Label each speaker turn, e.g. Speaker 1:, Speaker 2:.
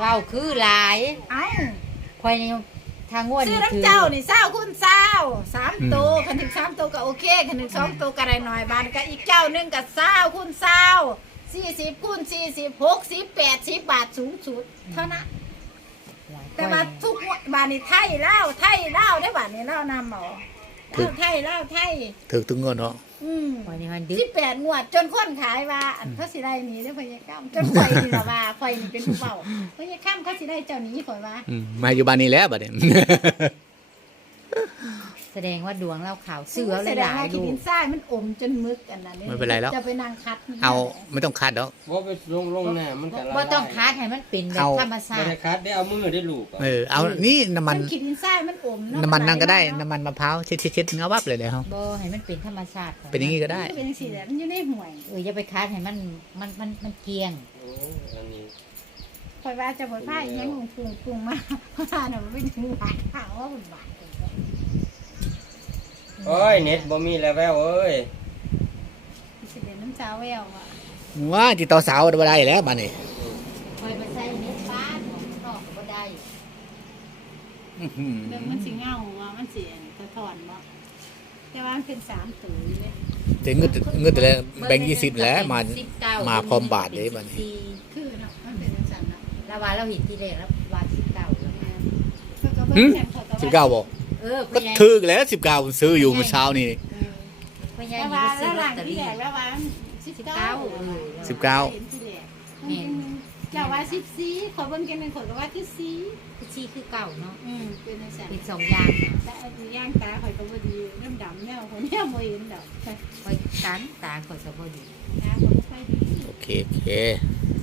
Speaker 1: ว้าวคือหลาย
Speaker 2: เอ้า
Speaker 1: ข่อยนี่ทางงวด
Speaker 2: ซื้อ
Speaker 1: นี่คือ
Speaker 2: น้ำเจ้านี่20คูณ20 3ตัวคันถึง3ตัวก็โอเคคันถึง2ตัวก็ได้น้อยบาทก็อีกเจ้านึงก็20คูณ20 40คูณ40 60 80บาทสูงสุดเท่านั้นแต่ว่าทุกบาทนี่ไทยลาวได้บาทนี่ลาวนำเอาลาวไทย
Speaker 3: ถึกทุกเงินเนาะ
Speaker 1: ข่อยนี่มันดึก
Speaker 2: 18งวดจนคนขายว่าอันเขาสิได้หนีได้พยายามจนข่อยนี่ล่ะว่าข่อยนี่เป็นผู้เฝ้าพยายามเขาสิได้เจ้าหนี้ข่อยว่า
Speaker 3: มาอยู่บ้านนี้แล้วบัดนี้
Speaker 1: แสดงว่าดวงเราขาวเสือห
Speaker 2: แสด
Speaker 1: ลาง ย
Speaker 2: ว่า
Speaker 1: ๆ
Speaker 2: ขี้
Speaker 1: ลู
Speaker 2: ดิ
Speaker 1: ก
Speaker 2: นทรายมันอมจนมึกอันนั้นนี่
Speaker 3: ไม่เป็นไรแล้ว
Speaker 2: จะไปนั่งคัด
Speaker 3: เอาไม่ต้องคัดดอก
Speaker 4: ว่าไปลงแน่มันแต่ละ
Speaker 1: บ่ต้องคัดให้มันเป็นแบบ
Speaker 3: เอา
Speaker 1: ธรรมชา
Speaker 4: ไม่
Speaker 1: ติ
Speaker 4: ได้คัดได้เอามือได้ลูก
Speaker 3: เอานี่น้ำมัน
Speaker 2: ขี้ดินทรายมันอมเาะ
Speaker 3: น้ำมันนั่นก็ได้น้ำมันมะพร้าวเช็ดเงาวับเลยเดี๋ยว
Speaker 1: บ่ให้มันเป็นธรรมชาติของ
Speaker 3: เป็นอย่างนี้ก็ได้
Speaker 2: เป็นจังซี่แหละมันอยู่ในห่วย
Speaker 1: อย่าไปคัดให้มันเกรียง
Speaker 4: โอ้อันนี้
Speaker 2: ข่อยว่าจะบ่พาอีหยังปรุงมาว่าน่ะมันเป็นถึงบาทข้าวว่ามันบาท
Speaker 4: โอ้ยเน็ตบ่มีแล้วแววเอ้ย
Speaker 2: สิเด่นน้ำชาแววอ่ะ
Speaker 3: ว่าจิตต่อสาวบ่ได้แล้วบัดนี้
Speaker 1: คอยไปใส่เน็ตบ้านของนอกก็บ่ได้
Speaker 2: เรื่องมันสิเงาว่ามันสิสะท้อนบ่แต่ว่ามันเป็น3ตัวอยู่เด้
Speaker 3: ถึงเงินแต่ละแบงค์20แล้วมาพร้อมบาทเลยบัดนี้
Speaker 2: คือเนาะมันเป็นจังซั่นเนาะ
Speaker 1: แล้วว่าเราเห็นที่แรกแล้วว่า19แล้ว
Speaker 2: เขาก็เบิ่งแซ่บเขาก็ว่า
Speaker 3: 19บ่
Speaker 1: เออ
Speaker 3: ก็ถึกแล้ว19ซื้ออยู่เมื่อเช้านี่
Speaker 1: พ่อใหญ่
Speaker 2: แต่
Speaker 1: นี่
Speaker 2: ว่า
Speaker 1: ไปซื้
Speaker 2: แล้
Speaker 1: อ
Speaker 2: ว หลัง
Speaker 1: ลอตเตอ
Speaker 2: ที่
Speaker 1: รี่
Speaker 2: แรกแล้วว่า19
Speaker 3: 19
Speaker 2: เจ้าว่า14ขอเบิ่งกันนึงขอยก็ว่าที่4
Speaker 1: ที่คือเก่าเนาะ
Speaker 2: เป็นจังซั่น
Speaker 1: เป็นสองอย่างน่ะ
Speaker 2: แต่ย่างตาข่อยก็บ่ดีน้ำดำแนวคนแนวบ่เห็นดอก
Speaker 1: คอยกันตาคอยก็บ่ดี
Speaker 2: ตาข่อยบ่ค่อยดี
Speaker 3: โอเค